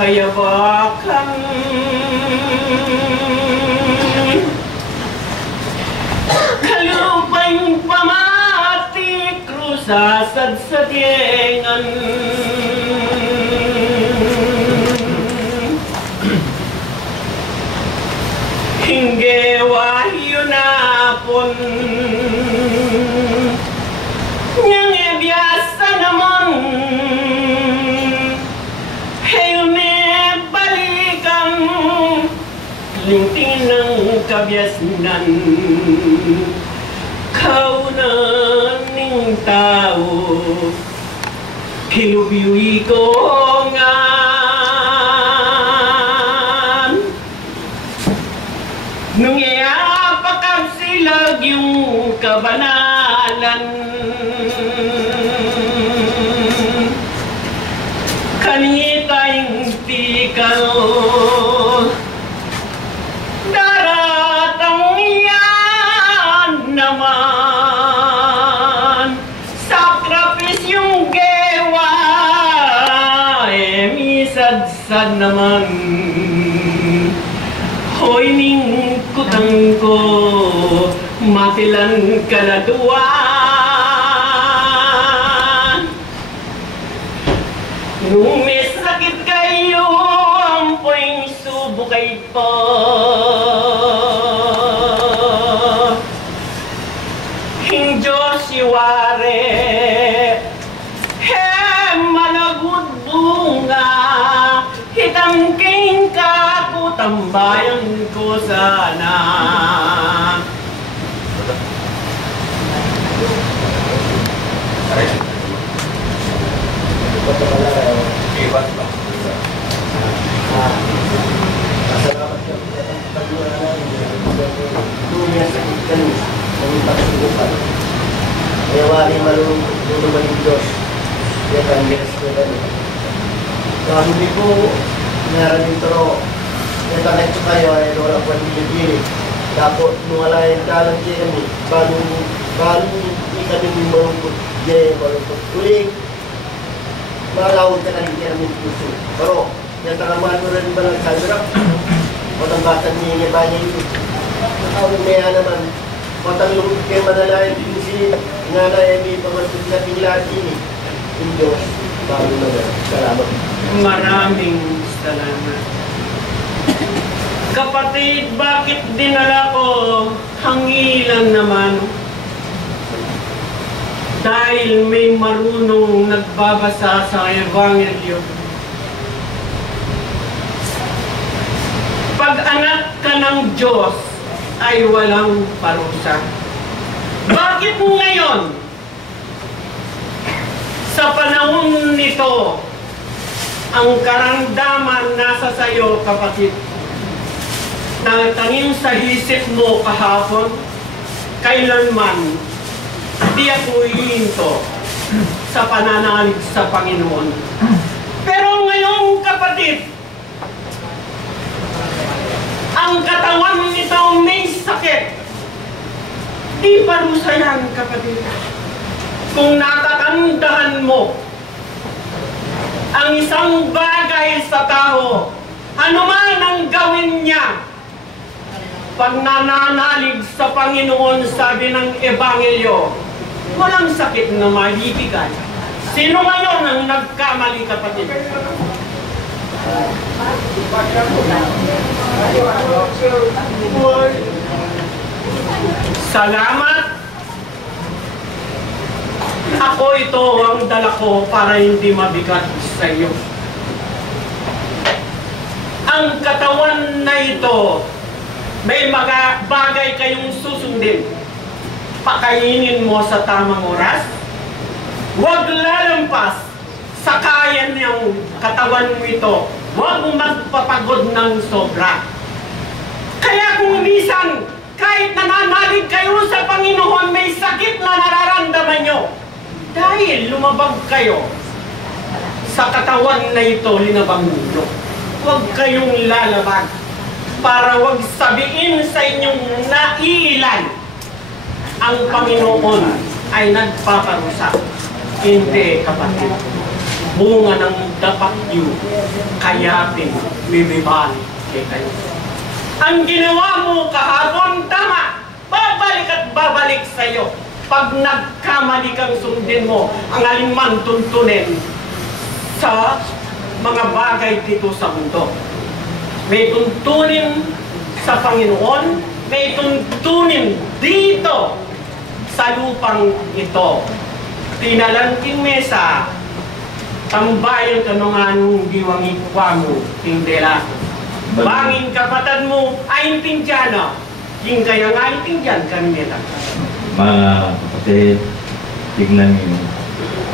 kayabakan. Kalupang pamati krusasad sa tiengan. Hingge wahyo na pon niyang ebiyasa naman. Hayone balikan lingting ng kabyasnan. Kaunaning tao kilubiwi ko nga nung iapakap sila yung kabanalan. Kanita yung tikal daratang yan naman. Sakrapis yung gewa misad-sad naman. Hoy ning kutang ko, matilan kaladuan. Nung may sakit kayo, ampoy subukay po. Hing Diyos iware, he malagud bunga, hitangking ka tambayan ko sana. Kaya wali maluluman ng Diyos. Kaya kandias ko na rin. Sabi ko, naranin ito. Natanet ko kayo ay wala pa nilibili. Tapos wala yung kalang siya kami. Bago kami malungkot. Diyan malungkot. Uling, malawag ka kanil siya namin puso. Pero, yung taraman mo rin ba lang sabirap? O tambatan niya niya ba niya ito? Nakawag niya naman. O tanglungkot kayo manalayan din si nanay may pamasun sa tinglahat ini. Yung Diyos, bago naman. Salamat. Maraming salamat. Kapatid, bakit dinala ko hangilan naman? Dahil may marunong nagbabasa sa Evangelyo. Pag anak ka ng Diyos ay walang parusa. Bakit ngayon? Sa panahon nito, ang karamdaman nasa sayo, kapatid. Nangtanim sa isip mo kahapon, kailanman, di ako ihinto sa pananalig sa Panginoon. Pero ngayon, kapatid, ang katawan nito may sakit. Di parusa yan, kapatid. Kung natatandahan mo ang isang bagay sa tao, ano man ang gawin niya, pag nananalig sa Panginoon, sabi ng Ebanghelyo, walang sakit na maibigan. Sino ngayon ang nagkamali, kapatid? Salamat. Ako ito ang dala ko para hindi mabigat sa iyo. Ang katawan na ito, may mga bagay kayong susundin. Pakainin mo sa tamang oras. Huwag lalampas sa kaya ng katawan mo ito. Huwag magpapagod ng sobra. Kaya kung minsan, kahit nananalig kayo sa Panginoon, may sakit na nararamdaman nyo. Dahil lumabag kayo sa katawan na ito, linabang nyo. Huwag kayong lalabag para huwag sabihin sa inyong naiilan ang Panginoon ay nagpaparusa. Hindi, kapatid. bunga ng dapat yu, kayatin, bibibalik kay kayo. Ang ginawa mo kahapon, tama, babalik at babalik sa'yo. Pag nagkamali kang sundin mo, ang alinman tuntunin sa mga bagay dito sa mundo. May tuntunin sa Panginoon, may tuntunin dito sa lupang ito. Tinalangking mesa, tambayan ka nung anong diwang ikwa mo, tindela. Bangin kapatid mo, ay intindihan, yung kaya nga intindihan kami nila. Mga kapatid, tignan niyo,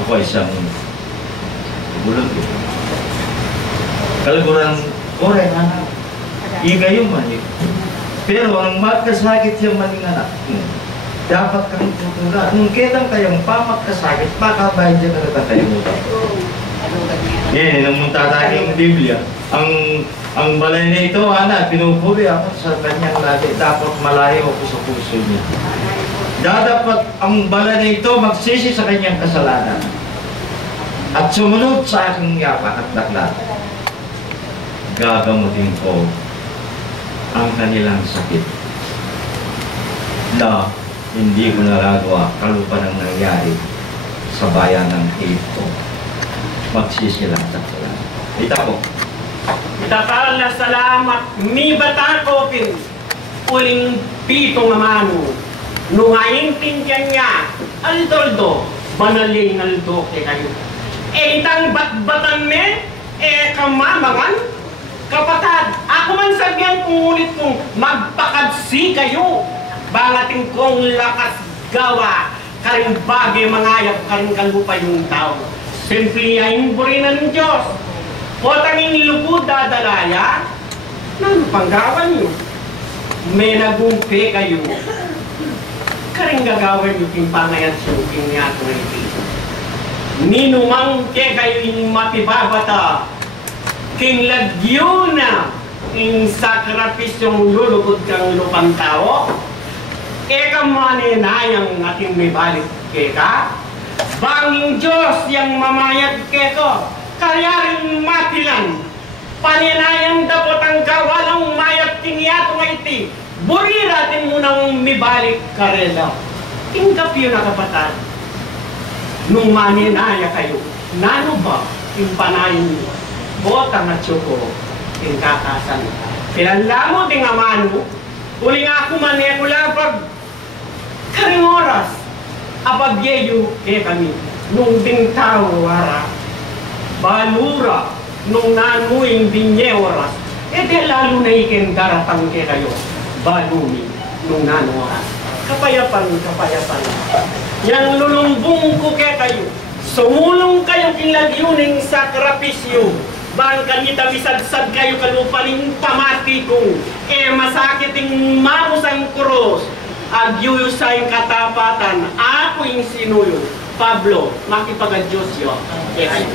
ako isang bulog. Kalgurang oray anak, igayon man eh. Pero ang magkasakit yung maling anak mo, dapat kang tutulad. Nung kitang kayong pamagkasakit, baka bayan dyan na nakalimutan. Yan, nung tataging Biblia, ang balay na ito, anak, pinupuri ako sa kanyang lagi. Dapat malayo ako sa puso niya. Dapat ang balay na ito magsisi sa kanyang kasalanan at sumunod sa aking yapak at daklat. Gagamutin ko ang kanilang sakit na hindi ko nagagawa kalupa ng nangyari sa bayan ng Egypto. Magsisi lang sa kasalanan. Ita ko. Itakal na salamat, mi batako pin, uling pitong amano. Nung aintindihan niya, aldoldo, manaling aldo ke kayo. Itang batbatan me, kamamangan, kapatad, ako man sabihan kung ulit kong magpakadsi kayo. Bangating kong lakas gawa, karing bagay mangayap, karing kalupa yung tao. Simple ay burinan ng Diyos. Potanging lubod dadalaya, nang panggawan nyo. May nagumpi kayo. Karing gagawin yung pimpangayat siyong niya ito ng ito. Ninumang ke kayo yung matibabata, king lagyo na, king sakrapisyong lulugod kang lupang tao, eka maninayang ating may balik ke ka, banging Diyos yung mamayat ke ko, kaya rin matilan, paninayang dapat ang gawalang mayat kiniyato nga iti, burira din mo nang mibalik karela. Tingkap yun na kapatid. Nung maninaya kayo, nano ba yung panayin niyo? Bota nga tsoko, yung kakasan. Pinanla mo din nga mano, uli nga ako manekula pag karing oras, apabyeyo kaya kami, nung ding tao wara, balura, nung nanuing binye oras, di lalo na ikin daratang kaya kayo, balumi, nung nano oras. Kapayapan. Yang lulumbong ko kaya kayo, sumulong kayo kinlagyuning sakrapisyo, bang kanita bisadsad kayo kalupaling pamati kong, masakiting marusang krus, agyuyusay katapatan, ako yung sinuyo, Pablo, makipag-Diyos yun. Kaya kayo.